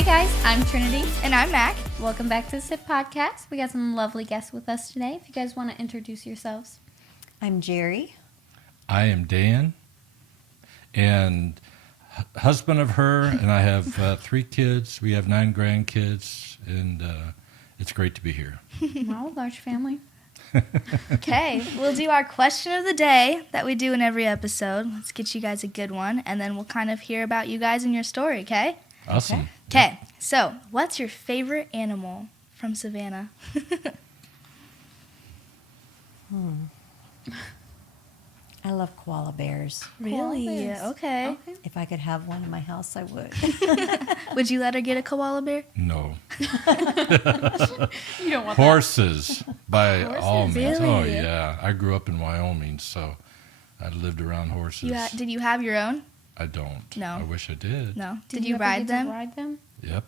Hey guys, I'm Trinity. And I'm Mac. Welcome back to the SIP Podcast. We got some lovely guests with us today. If you guys want to introduce yourselves. I'm Jeri. I am Dan, and husband of her, and I have 3 kids. We have 9 grandkids, and it's great to be here. Wow, large family. Okay, we'll do our question of the day that we do in every episode. Let's get you guys a good one, and then we'll kind of hear about you guys and your story, okay? Awesome. Okay, so what's your favorite animal from Savannah? I love koala bears. Really? Koala bears. Okay. If I could have one in my house, I would. Would you let her get a koala bear? No. You don't want Horses, by all means. Really? Oh, yeah. I grew up in Wyoming, so I lived around horses. Did you have your own? I don't. No. I wish I did. No. that. Did you ever ride get to them? ride them? Yep.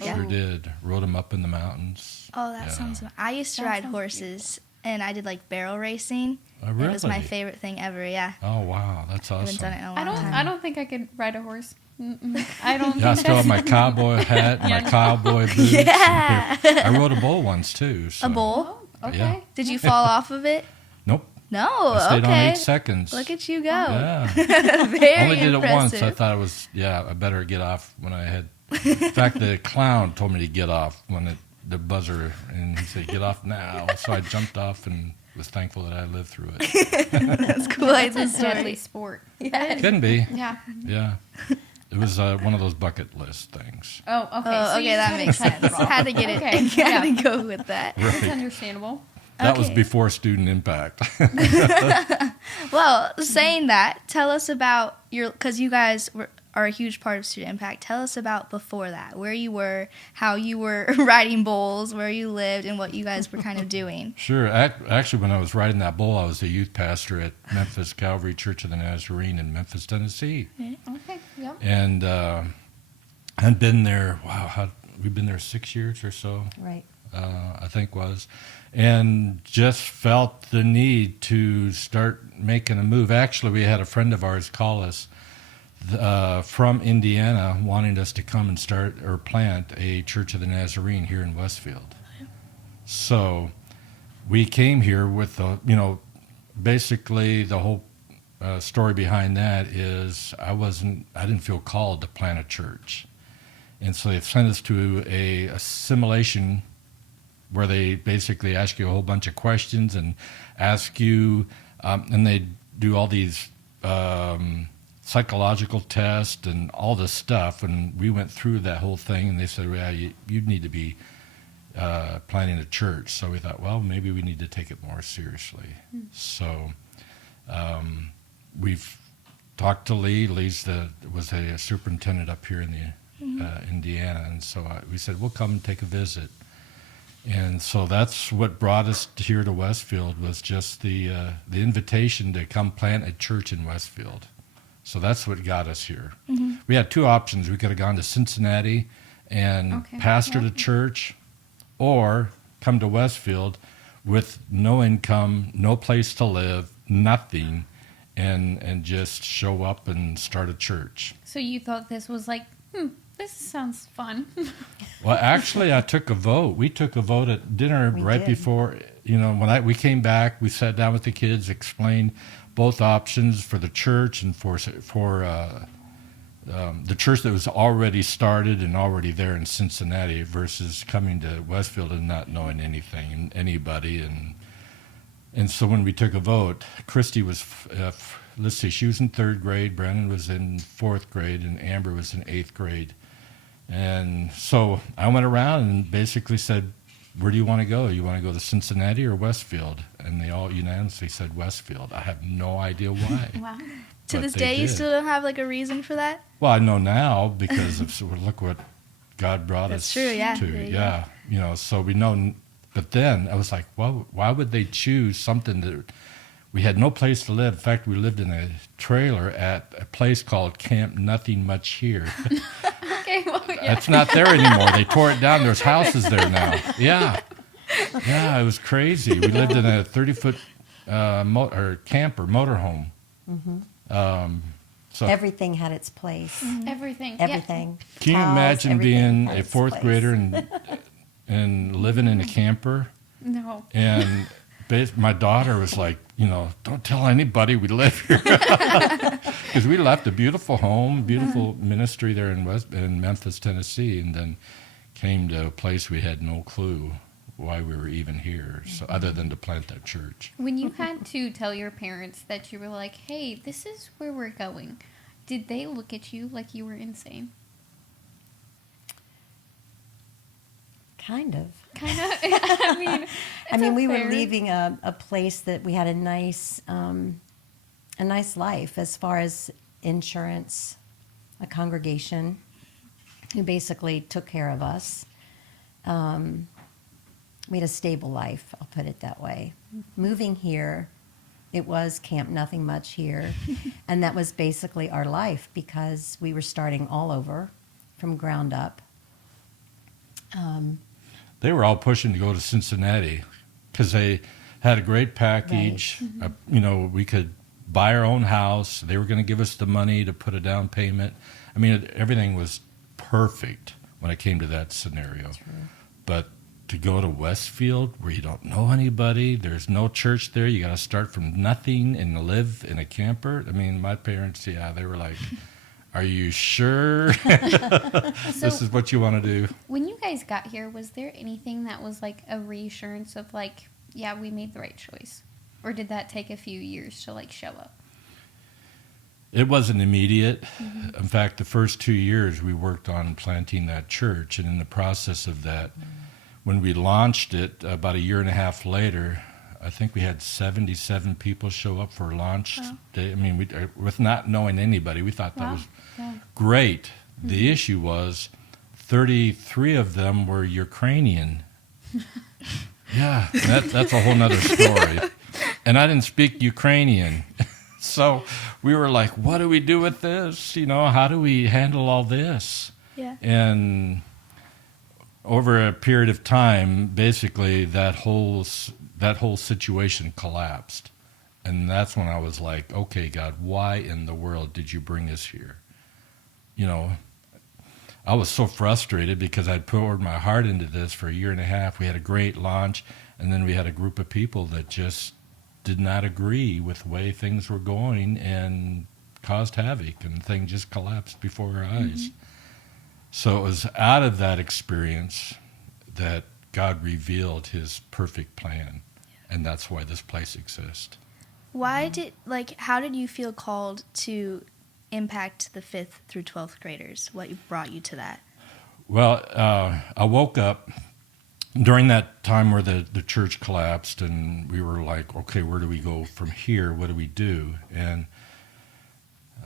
Yeah. Sure did. Rode them up in the mountains. Oh, that Yeah. sounds. I used to That ride sounds horses, and I did like barrel racing. Oh, really? It was my favorite thing ever. Yeah. Oh, wow. That's I haven't awesome. done it in a long time. I don't think I could ride a horse. I don't. Yeah, I think still have that's- my cowboy hat, my cowboy boots. Yeah. I rode a bull once, too. So. A bull? Oh, okay. Yeah. Did you fall off of it? Nope. No. I stayed okay. on 8 seconds. Look at you go. Yeah. Very Only did impressive. it once. I thought it was, I better get off when I had. In fact, the clown told me to get off when the buzzer, and he said, get off now. So I jumped off and was thankful that I lived through it. That's quite the That's a deadly story. sport. Yeah. Couldn't be. Yeah. Yeah. It was one of those bucket list things. Oh, okay. Oh, So okay, you that just makes had sense. to Had to get it. Okay, Had yeah. to go with that. That's Right. understandable. That was Okay. before Student Impact. Well, saying that, tell us about because you guys are a huge part of Student Impact. Tell us about before that, where you were, how you were riding bulls, where you lived, and what you guys were kind of doing. Sure. Actually, when I was riding that bull, I was a youth pastor at Memphis Calvary Church of the Nazarene in Memphis, Tennessee. Okay. Yep. And I'd been there, we've been there 6 years or so. Right. I think was, and just felt the need to start making a move. Actually, we had a friend of ours call us from Indiana wanting us to come and start or plant a Church of the Nazarene here in Westfield. So we came here with basically the whole story behind that is I didn't feel called to plant a church. And so they sent us to a assimilation where they basically ask you a whole bunch of questions and ask you, and they do all these psychological tests and all this stuff. And we went through that whole thing, and they said, well, you need to be planning a church. So we thought, well, maybe we need to take it more seriously. So we've talked to Lee. Lee's was a superintendent up here in the Indiana, and so we said, we'll come and take a visit. And so that's what brought us here to Westfield was just the invitation to come plant a church in Westfield. So that's what got us here. Mm-hmm. We had 2 options. We could have gone to Cincinnati and pastored a church, or come to Westfield with no income, no place to live, nothing, and just show up and start a church. So you thought this was like, this sounds fun. Well, actually, I took a vote. We took a vote at dinner We right did. before, when we came back, we sat down with the kids, explained both options for the church and for the church that was already started and already there in Cincinnati versus coming to Westfield and not knowing anything and anybody. And so when we took a vote, Christy was, she was in 3rd grade, Brandon was in 4th grade, and Amber was in 8th grade. And so I went around and basically said, where do you want to go? You want to go to Cincinnati or Westfield? And they all unanimously said Westfield. I have no idea why. Wow. To But this they day, you did. still don't have like a reason for that? Well, I know now because look what God brought That's us true, yeah. to. There you Yeah, so we know. But then I was like, well, why would they choose something that we had no place to live? In fact, we lived in a trailer at a place called Camp Nothing Much Here. Okay. Well, yeah. It's not there anymore. They tore it down. There's houses there now. Yeah, it was crazy. We lived in a 30-foot camper motorhome. So Everything had its place. Everything. Everything. can you Towels, imagine everything being had a its fourth place. grader and living in a camper? Yeah. No. And my daughter was like, don't tell anybody we live here. Because we left a beautiful home, beautiful ministry there in Memphis, Tennessee, and then came to a place we had no clue why we were even here, so other than to plant that church. When you had to tell your parents that you were like, hey, this is where we're going, did they look at you like you were insane? Kind of. Kind of. I mean, we were fair. leaving a place that we had a nice life as far as insurance, a congregation who basically took care of us. We had a stable life, I'll put it that way. Moving here, it was Camp Nothing Much here, and that was basically our life because we were starting all over from ground up. They were all pushing to go to Cincinnati because they had a great package. We could buy our own house. They were going to give us the money to put a down payment. I mean, everything was perfect when it came to that scenario. But to go to Westfield where you don't know anybody, there's no church there, you got to start from nothing and live in a camper. I mean, my parents, they were like, are you sure this is what you want to do? When you guys got here, was there anything that was like a reassurance of like, yeah, we made the right choice? Or did that take a few years to like show up? It wasn't immediate. In fact, the first 2 years we worked on planting that church, and in the process of that, when we launched it about a year and a half later, I think we had 77 people show up for launch day. I mean, with not knowing anybody, we thought that was great. The issue was 33 of them were Ukrainian. Yeah, that's a whole nother story. And I didn't speak Ukrainian. So we were like, what do we do with this? How do we handle all this? Yeah. And over a period of time, basically that whole situation collapsed. And that's when I was like, okay, God, why in the world did you bring us here? I was so frustrated because I'd poured my heart into this for a year and a half. We had a great launch, and then we had a group of people that just did not agree with the way things were going and caused havoc, and things just collapsed before our eyes. So it was out of that experience that God revealed his perfect plan, and that's why this place exists. How did you feel called to impact the 5th through 12th graders? What brought you to that? Well, I woke up during that time where the church collapsed, and we were like, okay, where do we go from here? What do we do? And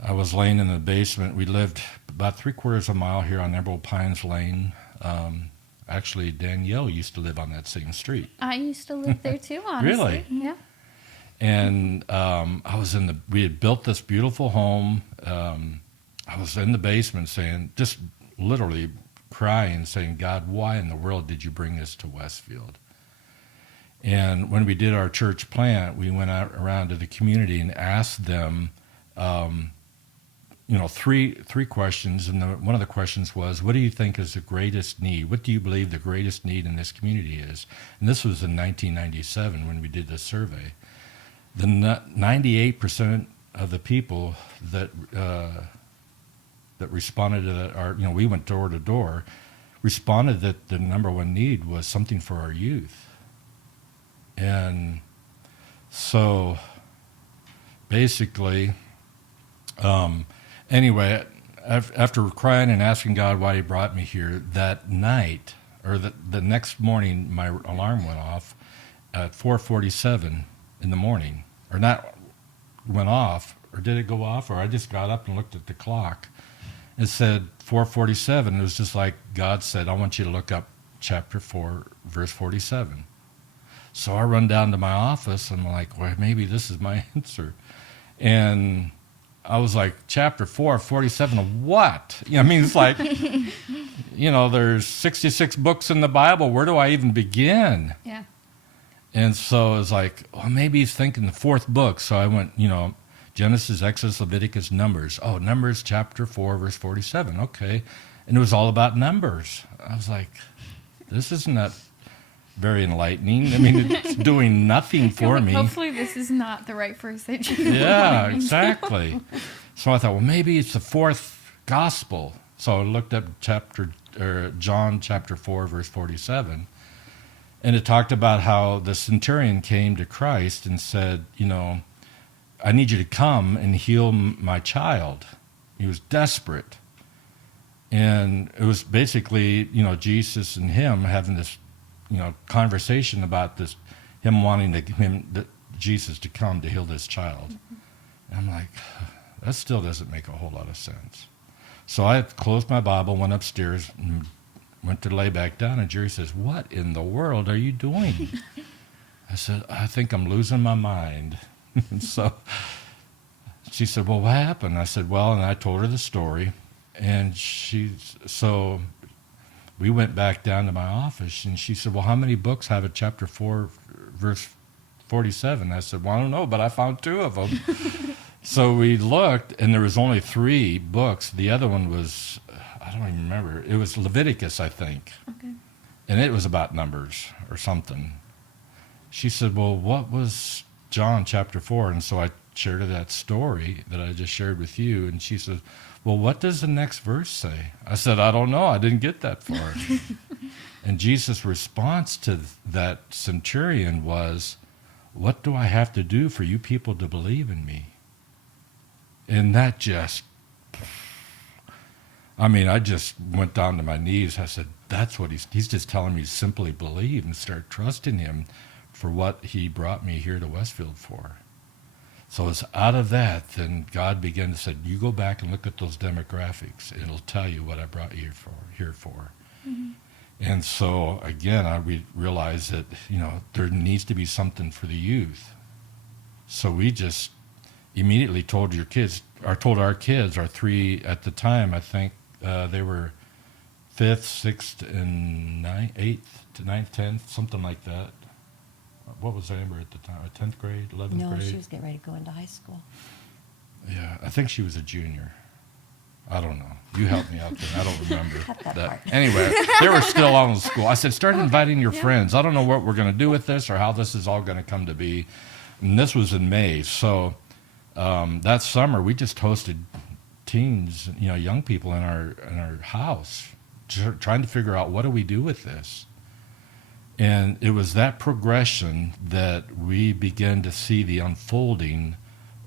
I was laying in the basement. We lived about 3/4 of a mile here on Emerald Pines Lane. Actually, Danielle used to live on that same street. I used to live there too, honestly. Really? Yeah. And we had built this beautiful home. I was in the basement saying, just literally crying, saying, God, why in the world did you bring us to Westfield? And when we did our church plant, we went out around to the community and asked them, three questions. And one of the questions was, what do you think is the greatest need? What do you believe the greatest need in this community is? And this was in 1997 when we did this survey. The 98% of the people that responded to that, we went door to door, responded that the number one need was something for our youth. And so basically, anyway, after crying and asking God why he brought me here, that night, or the next morning, my alarm went off at 4:47 in the morning. Or not went off, or did it go off? Or I just got up and looked at the clock. It said 4:47. It was just like God said, I want you to look up chapter 4, verse 47. So I run down to my office, and I'm like, well, maybe this is my answer. And I was like, chapter 4, 47 of what? It's like, there's 66 books in the Bible. Where do I even begin? Yeah. And so it was like, maybe he's thinking the 4th book. So I went, Genesis, Exodus, Leviticus, Numbers. Oh, Numbers chapter 4, verse 47. Okay. And it was all about numbers. I was like, this is not very enlightening. I mean, it's doing nothing for me. Hopefully this is not the right verse that you Yeah, want. exactly. So I thought, well, maybe it's the fourth gospel. So I looked up John chapter 4, verse 47. And it talked about how the centurion came to Christ and said, I need you to come and heal my child. He was desperate. And it was basically, Jesus and him having this, conversation about this, him wanting Jesus to come to heal this child. And I'm like, that still doesn't make a whole lot of sense. So I closed my Bible, went upstairs, and went to lay back down, and Jeri says, what in the world are you doing? I said, I think I'm losing my mind. And so she said, well, what happened? I said, well, and I told her the story. And so we went back down to my office, and she said, well, how many books have a chapter 4, verse 47? I said, well, I don't know, but I found 2 of them. So we looked, and there was only 3 books. The other one was, I don't even remember. It was Leviticus, I think. Okay. And it was about numbers or something. She said, well, what was John chapter 4? And so I shared her that story that I just shared with you. And she said, well, what does the next verse say? I said, I don't know. I didn't get that far. And Jesus' response to that centurion was, what do I have to do for you people to believe in me? And that just, I just went down to my knees. I said, that's what he's just telling me to simply believe and start trusting him for what he brought me here to Westfield for. So it's out of that, then God began to say, you go back and look at those demographics. It'll tell you what I brought you here for. Mm-hmm. And so, again, I realized that, there needs to be something for the youth. So we just immediately told our kids, our 3 at the time, I think they were 5th, 6th, and 8th to 9th, 10th, something like that. What was Amber at the time? 10th grade, 11th grade? No, she was getting ready to go into high school. Yeah, I think she was a junior. I don't know. You helped me out there. I don't remember Cut that part. Anyway, they were still on the school. I said, start inviting your friends. I don't know what we're going to do with this or how this is all going to come to be. And this was in May. So that summer, we just hosted teens, young people in our house, trying to figure out what do we do with this. And it was that progression that we began to see the unfolding.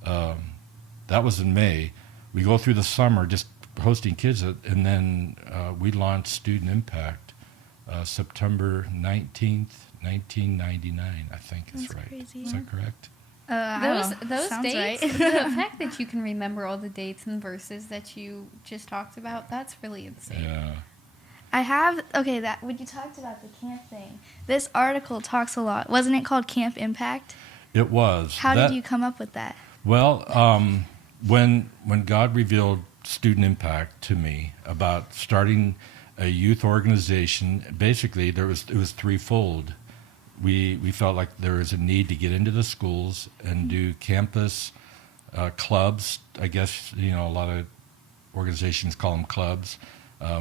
That was in May. We go through the summer just hosting kids, and then we launched Student Impact September 19th, 1999, I think is right. Crazy. Is that correct? Those Sounds dates, right. the fact that you can remember all the dates and verses that you just talked about, that's really insane. Yeah. When you talked about the camp thing, this article talks a lot. Wasn't it called Camp Impact? It was. How did you come up with that? Well, when God revealed Student Impact to me about starting a youth organization, basically it was threefold. We felt like there was a need to get into the schools and do campus clubs. I guess a lot of organizations call them clubs.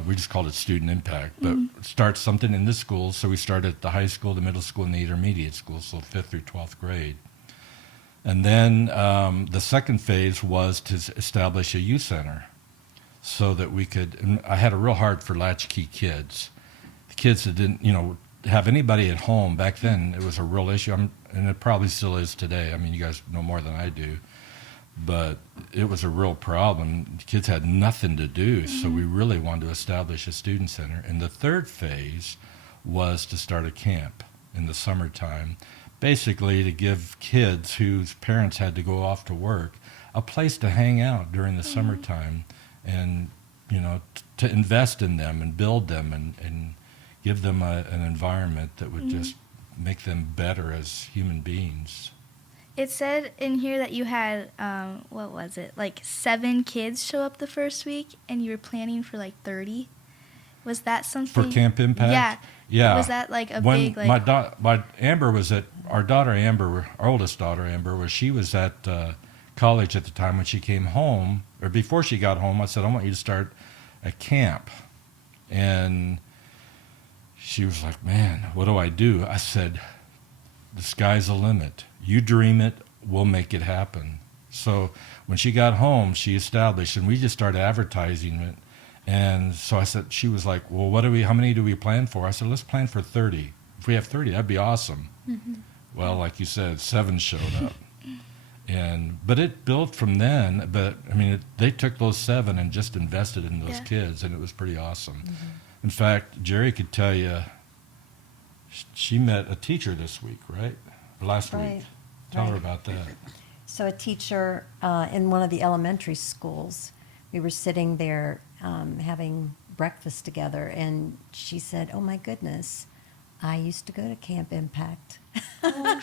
We just called it Student Impact, but start something in the schools. So we started at the high school, the middle school, and the intermediate school, so 5th through 12th grade. And then the second phase was to establish a youth center so that we could, and I had a real heart for latchkey kids. The kids that didn't, have anybody at home. Back then, it was a real issue, and it probably still is today. I mean, you guys know more than I do. But it was a real problem. Kids had nothing to do, so we really wanted to establish a student center. And the third phase was to start a camp in the summertime, basically to give kids whose parents had to go off to work a place to hang out during the summertime and, to invest in them and build them and give them an environment that would just make them better as human beings. It said in here that you had, 7 kids show up the first week, and you were planning for 30. Was that something? For Camp Impact? Yeah. Yeah. Was that big, my Amber was at, our daughter Amber, our oldest daughter Amber, she was at college at the time. When she came home, or before she got home, I said, I want you to start a camp. And she was like, man, what do I do? I said, the sky's the limit. You dream it, we'll make it happen. So when she got home, she established, and we just started advertising it. And so I said, she was like, well, how many do we plan for? I said, let's plan for 30. If we have 30, that'd be awesome. Mm-hmm. Well, like you said, 7 showed up. But it built from then. But I mean, they took those 7 and just invested in those kids, and it was pretty awesome. Mm-hmm. In fact, Jeri could tell you, she met a teacher this week, right? Last week. Tell her about that. So a teacher in one of the elementary schools, we were sitting there having breakfast together, and she said, oh my goodness, I used to go to Camp Impact. Oh,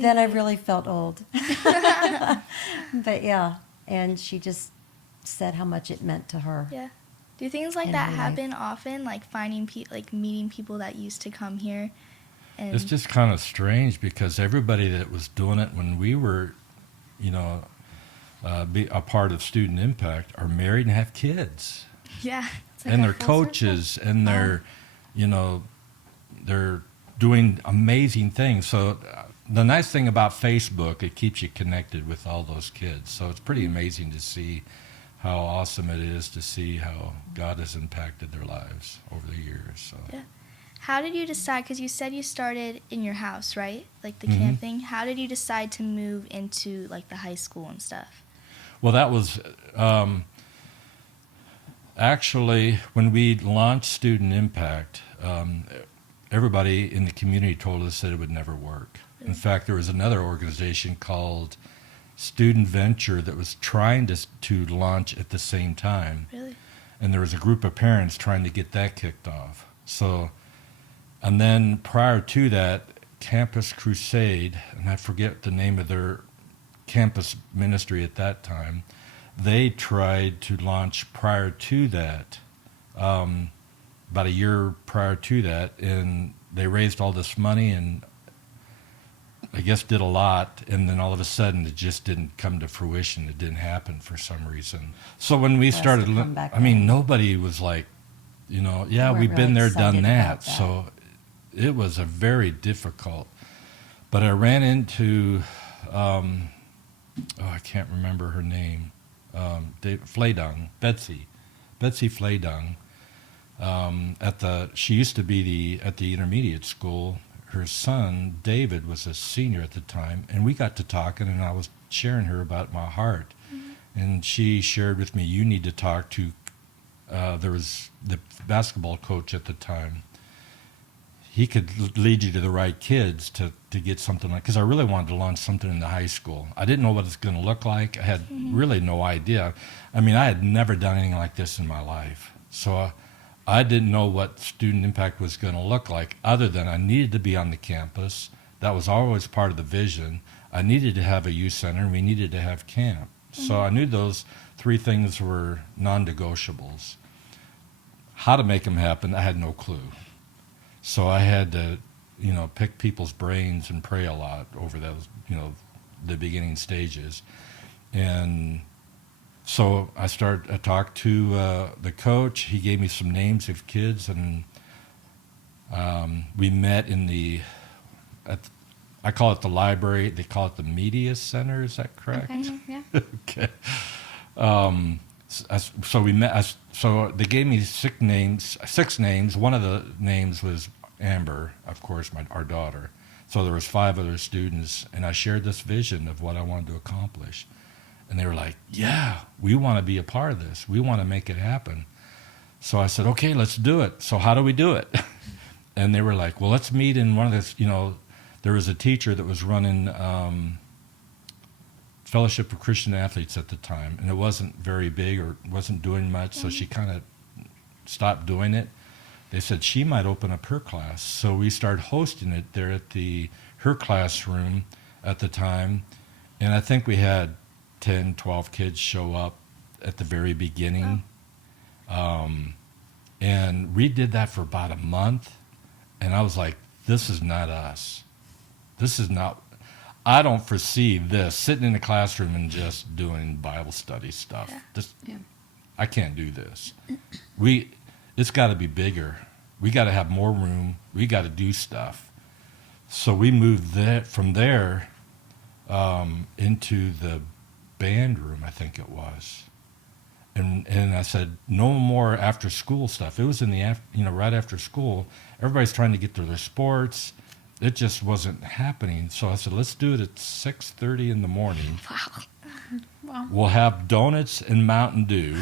then I really felt old. But yeah, and she just said how much it meant to her. Yeah. Do things like that happen often, like finding meeting people that used to come here? And it's just kind of strange because everybody that was doing it when we were, be a part of Student Impact are married and have kids. Yeah. Like and they're coaches and they're, they're doing amazing things. So the nice thing about Facebook, it keeps you connected with all those kids. So it's pretty amazing to see how awesome it is to see how God has impacted their lives over the years. So. Yeah. How did you decide, because you said you started in your house, right? Like the Mm-hmm. camp thing. How did you decide to move into like the high school and stuff? Well, that was actually when we launched Student Impact, everybody in the community told us that it would never work. In fact, there was another organization called Student Venture that was trying to launch at the same time. Really? And there was a group of parents trying to get that kicked off. So, and then prior to that, Campus Crusade, and I forget the name of their campus ministry at that time, they tried to launch prior to that, about a year prior to that, and they raised all this money and I guess did a lot, and then all of a sudden it just didn't come to fruition. It didn't happen for some reason. So when we started, nobody was like, we've been there, done that. So it was a very difficult. But I ran into, I can't remember her name, Betsy Flaydung. She used to be at the intermediate school. Her son, David, was a senior at the time, and we got to talking, and I was sharing her about my heart. Mm-hmm. And she shared with me, you need to talk to, there was the basketball coach at the time. He could lead you to the right kids to get something like, because I really wanted to launch something in the high school. I didn't know what it's going to look like. I had really no idea. I mean, I had never done anything like this in my life. So I didn't know what Student Impact was going to look like, other than I needed to be on the campus. That was always part of the vision. I needed to have a youth center, and we needed to have camp. Mm-hmm. So I knew those 3 things were non-negotiables. How to make them happen, I had no clue. So I had to, pick people's brains and pray a lot over those, the beginning stages. And so I talked to the coach. He gave me some names of kids, and we met in I call it the library. They call it the media center. Is that correct? Okay, yeah. Okay. So we met. So they gave me 6 names. One of the names was Amber, of course, our daughter. So there was 5 other students, and I shared this vision of what I wanted to accomplish. And they were like, yeah, we want to be a part of this. We want to make it happen. So I said, okay, let's do it. So how do we do it? And they were like, well, let's meet in one of this, there was a teacher that was running Fellowship of Christian Athletes at the time, and it wasn't very big or wasn't doing much, so she kind of stopped doing it. They said she might open up her class. So we started hosting it there at her classroom at the time, and I think we had 10, 12 kids show up at the very beginning. Wow. And we did that for about a month, and I was like, this is not us. This is not, I don't foresee this sitting in the classroom and just doing Bible study stuff. I can't do this. It's got to be bigger. We got to have more room. We got to do stuff. So we moved from there into the band room, I think it was. And I said, no more after school stuff. It was in the right after school. Everybody's trying to get to their sports. It just wasn't happening. So I said, let's do it at 6:30 in the morning. Wow. We'll have donuts and Mountain Dew.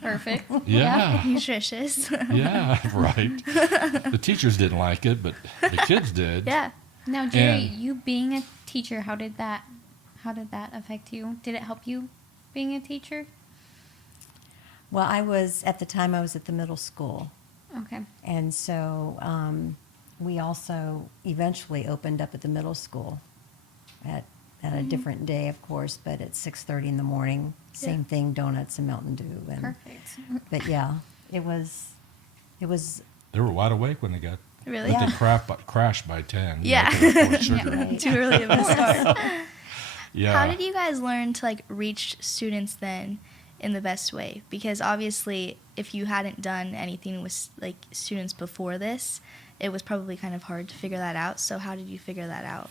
Perfect. Yeah. Nutritious. Yeah, right. The teachers didn't like it, but the kids did. Yeah. Now, Jeri, And- you being a teacher, how did that affect you? Did it help you being a teacher? Well, at the time I was at the middle school. Okay. And so we also eventually opened up at the middle school at a different day, of course, but at 6:30 in the morning. Same thing, donuts and Mountain Dew. And, Perfect. But yeah, it was. They were wide awake when they got, Really? but they crashed by 10. Yeah. You know, 'cause of course sugar. Right. Too early of a start. Yeah. How did you guys learn to like reach students then in the best way? Because obviously, if you hadn't done anything with like students before this, it was probably kind of hard to figure that out. So how did you figure that out?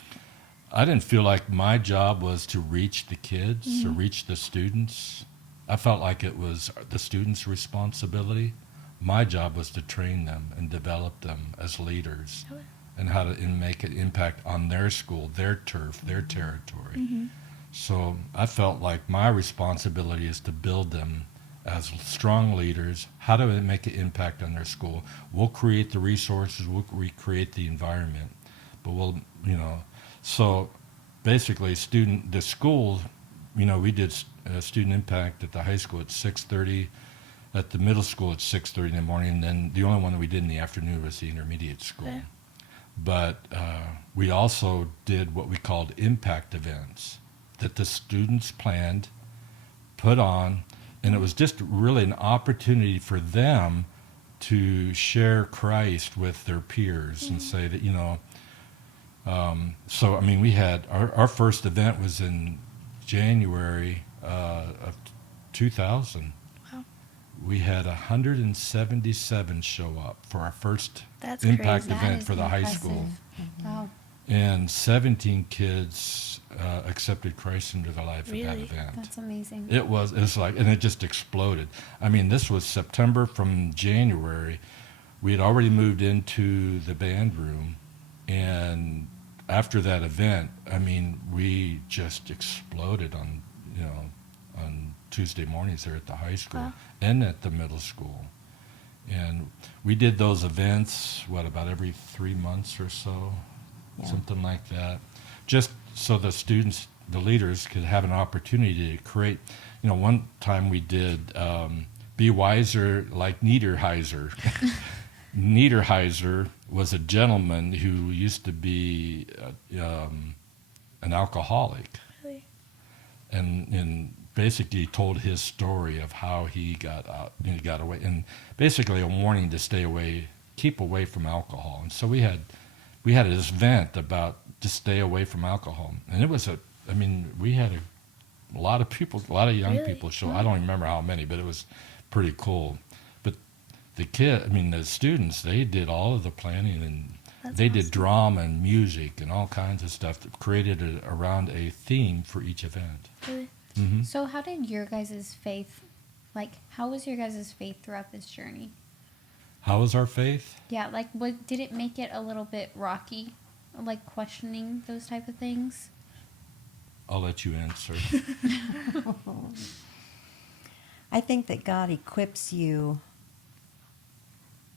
I didn't feel like my job was to reach the kids or reach the students. I felt like it was the students' responsibility. My job was to train them and develop them as leaders and how to make an impact on their school, their turf, their territory. So I felt like my responsibility is to build them as strong leaders. How do they make an impact on their school? We'll create the resources, we'll recreate the environment, but so basically the school, we did student impact at the high school at 6:30, at the middle school at 6:30 in the morning, and then the only one that we did in the afternoon was the intermediate school. Okay. But we also did what we called impact events that the students planned, put on, and it was just really an opportunity for them to share Christ with their peers and say that, we had our first event was in January of 2000. Wow. We had 177 show up for our first That's impact crazy. event for the high school. Wow. And 17 kids accepted Christ into their life at that Really? event. That's amazing. It was like, and it just exploded. I mean, this was September. From January, we had already moved into the band room, and after that event, we just exploded on Tuesday mornings there at the high school Wow. and at the middle school. And we did those events, about every 3 months or so, something like that, just so the students, the leaders, could have an opportunity to create. One time we did Be Wiser Like Niederheiser. Niederheiser was a gentleman who used to be an alcoholic, Really? and basically told his story of how he got out, got away, and basically a warning to keep away from alcohol. And so we had this event about to stay away from alcohol, and it was we had a lot of people, a lot of young Really? people show. I don't remember how many, but it was pretty cool. But the students, they did all of the planning, and That's they awesome. did drama and music and all kinds of stuff that created around a theme for each event. Really? Mm-hmm. So how did your guys' faith, how was your guys' faith throughout this journey? How was our faith? Yeah, did it make it a little bit rocky, questioning those type of things? I'll let you answer. I think that God equips you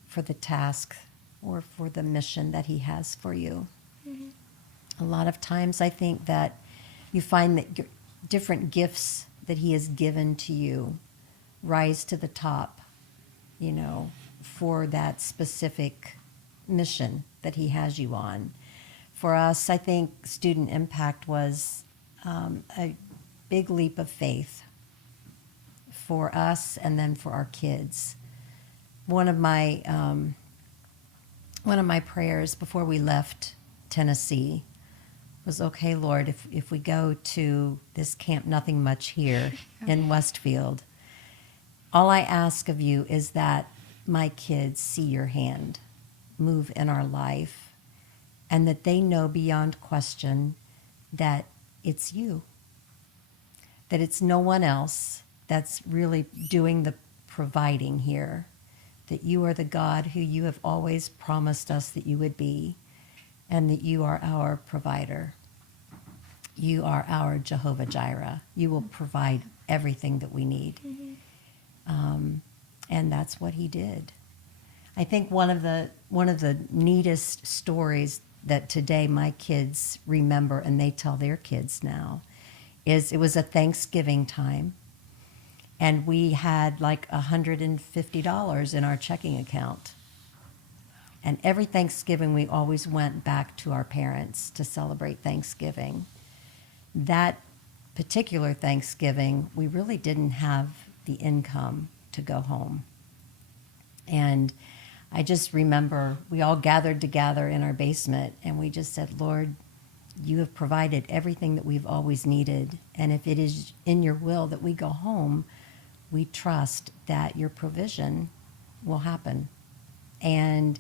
for the task or for the mission that He has for you. A lot of times I think that you find that your different gifts that He has given to you rise to the top, for that specific mission that He has you on. For us, I think Student Impact was a big leap of faith for us and then for our kids. One of my prayers before we left Tennessee was, okay, Lord, if we go to this Camp Nothing Much here in Westfield, all I ask of you is that my kids see your hand move in our life, and that they know beyond question that it's you, that it's no one else that's really doing the providing here, that you are the God who you have always promised us that you would be, and that you are our provider. You are our Jehovah Jireh. You will provide everything that we need. And that's what he did. I think one of the neatest stories that today my kids remember, and they tell their kids now, is it was a Thanksgiving time, and we had like $150 in our checking account. And every Thanksgiving, we always went back to our parents to celebrate Thanksgiving. That particular Thanksgiving, we really didn't have the income to go home. And I just remember we all gathered together in our basement, and we just said, Lord, you have provided everything that we've always needed. And if it is in your will that we go home, we trust that your provision will happen. And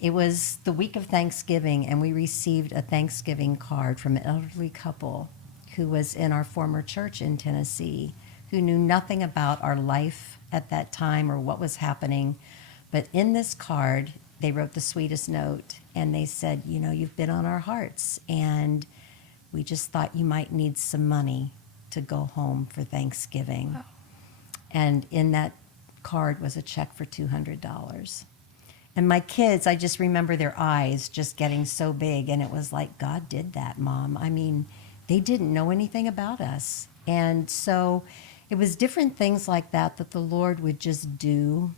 it was the week of Thanksgiving, and we received a Thanksgiving card from an elderly couple who was in our former church in Tennessee, who knew nothing about our life at that time or what was happening. But in this card, they wrote the sweetest note, and they said, you know, you've been on our hearts, and we just thought you might need some money to go home for Thanksgiving. Wow. And in that card was a check for $200. And my kids, I just remember their eyes just getting so big, and it was like, God did that, Mom. I mean, they didn't know anything about us. And so it was different things like that that the Lord would just do.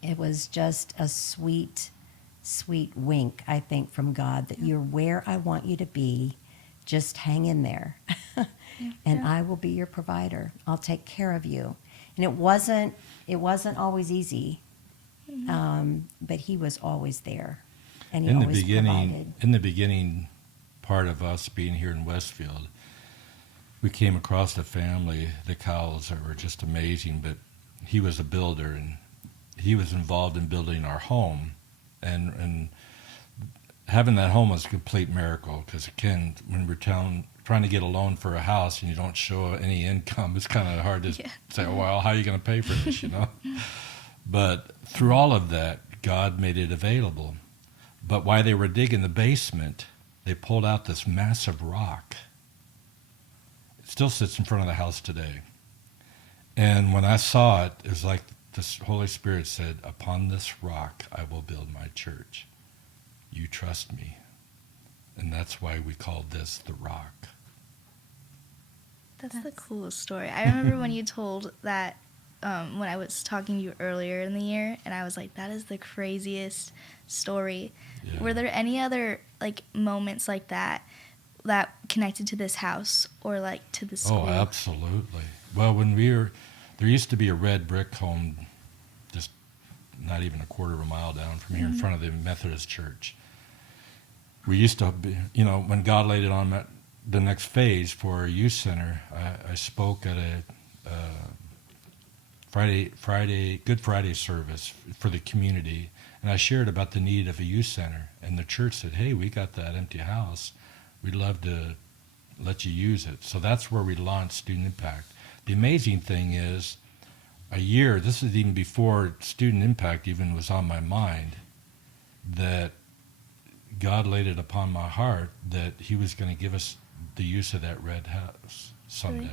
It was just a sweet, sweet wink, I think, from God that you're where I want you to be. Just hang in there, and I will be your provider. I'll take care of you. And it wasn't always easy, but he was always there, and he always provided. In the beginning part of us being here in Westfield, we came across a family, the Cowles, that were just amazing, but he was a builder, and he was involved in building our home, and having that home was a complete miracle, because again, when we're trying to get a loan for a house and you don't show any income, it's kind of hard to say, well, how are you going to pay for this, you know? But through all of that, God made it available. But while they were digging the basement, they pulled out this massive rock. It still sits in front of the house today. And when I saw it, it was like the Holy Spirit said, upon this rock I will build my church. You trust me. And that's why we called this the rock. That's the coolest story. I remember when you told that when I was talking to you earlier in the year, and I was like, that is the craziest story. Yeah. Were there any other like moments like that connected to this house or like to the school? Oh, absolutely. Well, there used to be a red brick home just not even a quarter of a mile down from here in front of the Methodist church. We used to be, when God laid it on the next phase for a youth center, I spoke at a Good Friday service for the community, and I shared about the need of a youth center, and the church said, hey, we got that empty house. We'd love to let you use it. So that's where we launched Student Impact. The amazing thing is, this is even before Student Impact even was on my mind, that God laid it upon my heart that he was going to give us the use of that red house someday. Really?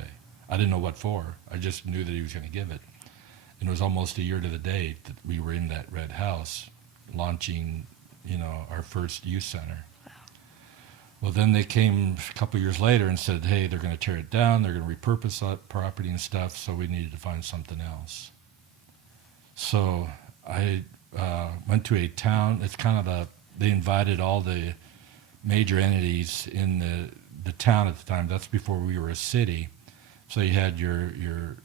I didn't know what for. I just knew that he was going to give it. And it was almost a year to the day that we were in that red house launching, our first youth center. Wow. Well, then they came a couple years later and said, hey, they're going to tear it down. They're going to repurpose that property and stuff. So we needed to find something else. So I went to a town. It's kind of they invited all the major entities in the town at the time. That's before we were a city. So you had your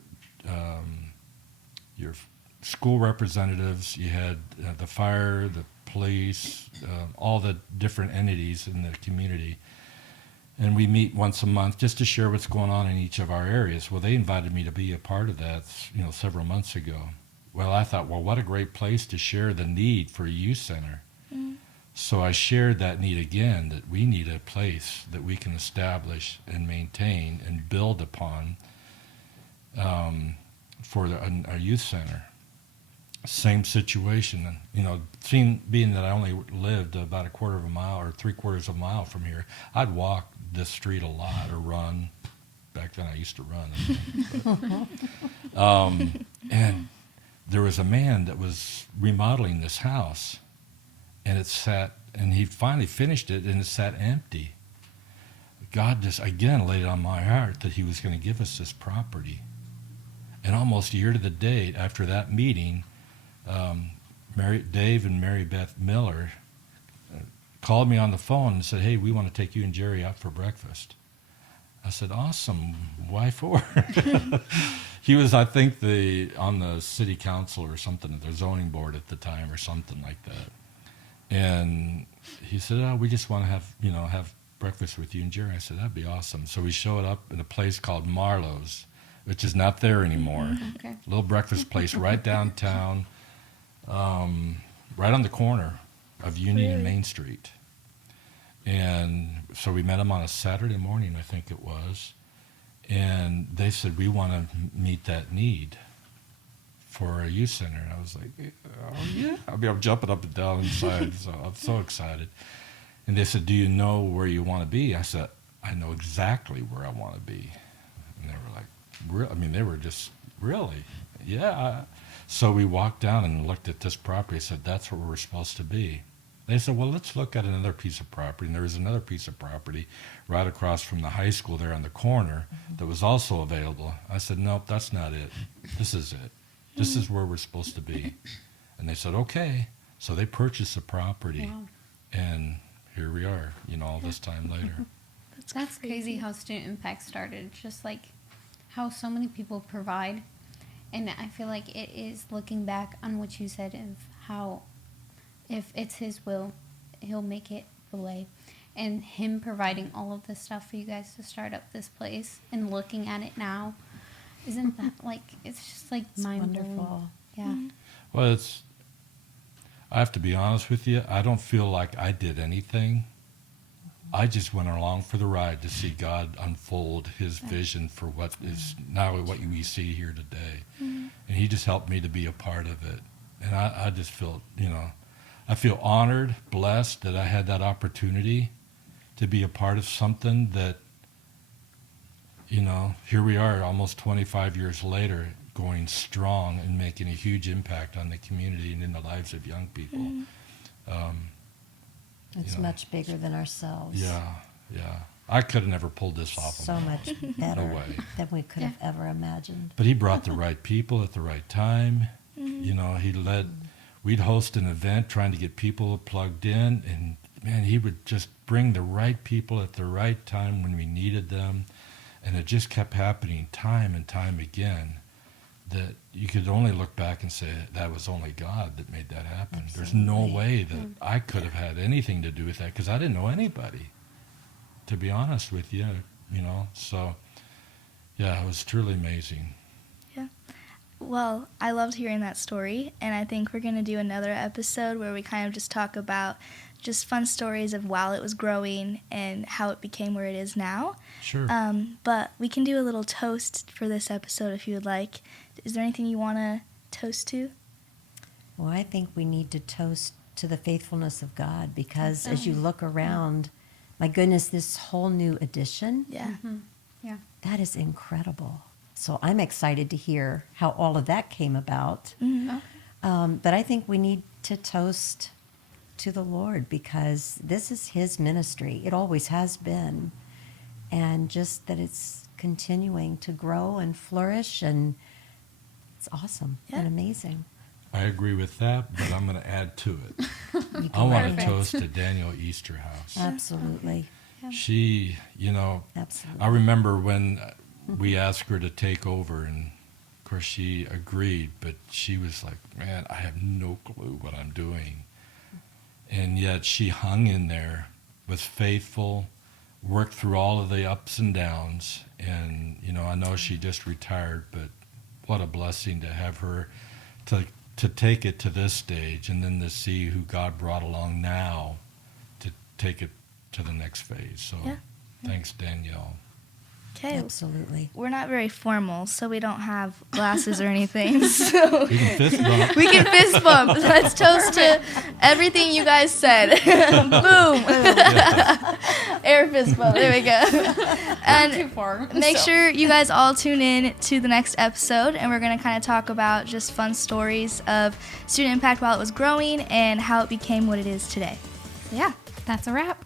school representatives, you had the fire, the police, all the different entities in the community. And we meet once a month just to share what's going on in each of our areas. Well, they invited me to be a part of that, several months ago. Well, I thought, well, what a great place to share the need for a youth center. Mm. So I shared that need again, that we need a place that we can establish and maintain and build upon for a youth center. Same situation, being that I only lived about a quarter of a mile or 3/4 of a mile from here, I'd walk this street a lot or run. Back then I used to run. And there was a man that was remodeling this house, and he finally finished it, and it sat empty. God just, again, laid it on my heart that he was going to give us this property. And almost a year to the date after that meeting, Dave and Mary Beth Miller called me on the phone and said, "Hey, we want to take you and Jerry out for breakfast." I said, "Awesome. Why for?" He was, I think, on the city council or something, at the zoning board at the time or something like that. And he said, "Oh, we just want to have breakfast with you and Jerry." I said, "That'd be awesome." So we showed up in a place called Marlowe's, which is not there anymore. Okay. A little breakfast place right downtown, right on the corner of Union and Main Street. And so we met them on a Saturday morning, I think it was. And they said, "We want to meet that need for a youth center." And I was like, "Oh, yeah." I'm jumping up and down inside, so I'm so excited. And they said, "Do you know where you want to be?" I said, "I know exactly where I want to be." And they were like, they were just, "Really?" "Yeah." So we walked down and looked at this property. I said, "That's where we're supposed to be." They said, "Well, let's look at another piece of property." And there was another piece of property right across from the high school there on the corner that was also available. I said, "Nope, that's not it. This is it. This is where we're supposed to be." And they said, "Okay." So they purchased the property. Wow. And here we are, all this time later. That's crazy how Student Impact started. Just like how so many people provide. And I feel like it is looking back on what you said of how if it's his will, he'll make it the way. And him providing all of this stuff for you guys to start up this place and looking at it now, isn't that it's just It's mind-blowing. wonderful. Yeah. Well, I have to be honest with you, I don't feel like I did anything. I just went along for the ride to see God unfold his vision for what is now what we see here today. Mm-hmm. And he just helped me to be a part of it. And I just feel, I feel honored, blessed that I had that opportunity to be a part of something that, here we are almost 25 years later, going strong and making a huge impact on the community and in the lives of young people. Mm-hmm. It's much bigger than ourselves. Yeah. I could have never pulled this off. So much better No way. than we could have ever imagined. But he brought the right people at the right time. Mm-hmm. We'd host an event trying to get people plugged in, and man, he would just bring the right people at the right time when we needed them. And it just kept happening time and time again, that you could only look back and say that was only God that made that happen. There's no Absolutely. way that I could have had anything to do with that, because I didn't know anybody, to be honest with you, So, yeah, it was truly amazing. Well, I loved hearing that story, and I think we're going to do another episode where we kind of just talk about just fun stories of while it was growing and how it became where it is now. Sure. But we can do a little toast for this episode if you would like. Is there anything you want to toast to? Well, I think we need to toast to the faithfulness of God, because as you look around, my goodness, this whole new addition, Yeah. Mm-hmm. Yeah. that is incredible. So I'm excited to hear how all of that came about. Mm-hmm. But I think we need to toast to the Lord, because this is his ministry. It always has been. And just that it's continuing to grow and flourish, and it's awesome and amazing. I agree with that, but I'm going to add to it. You I want can- to toast to Daniel Easterhouse. Absolutely. She, Absolutely. I remember when we asked her to take over, and of course she agreed, but she was like, "Man, I have no clue what I'm doing." And yet she hung in there, was faithful, worked through all of the ups and downs. And, you know, I know she just retired, but what a blessing to have her to take it to this stage, and then to see who God brought along now to take it to the next phase. So thanks, Danielle. Okay. Absolutely. We're not very formal, so we don't have glasses or anything. So We can fist bump. we can fist bump. Let's toast to everything you guys said. Boom. Air fist bump. There we go. And make sure you guys all tune in to the next episode, and we're going to kind of talk about just fun stories of student impact while it was growing and how it became what it is today. So yeah. That's a wrap.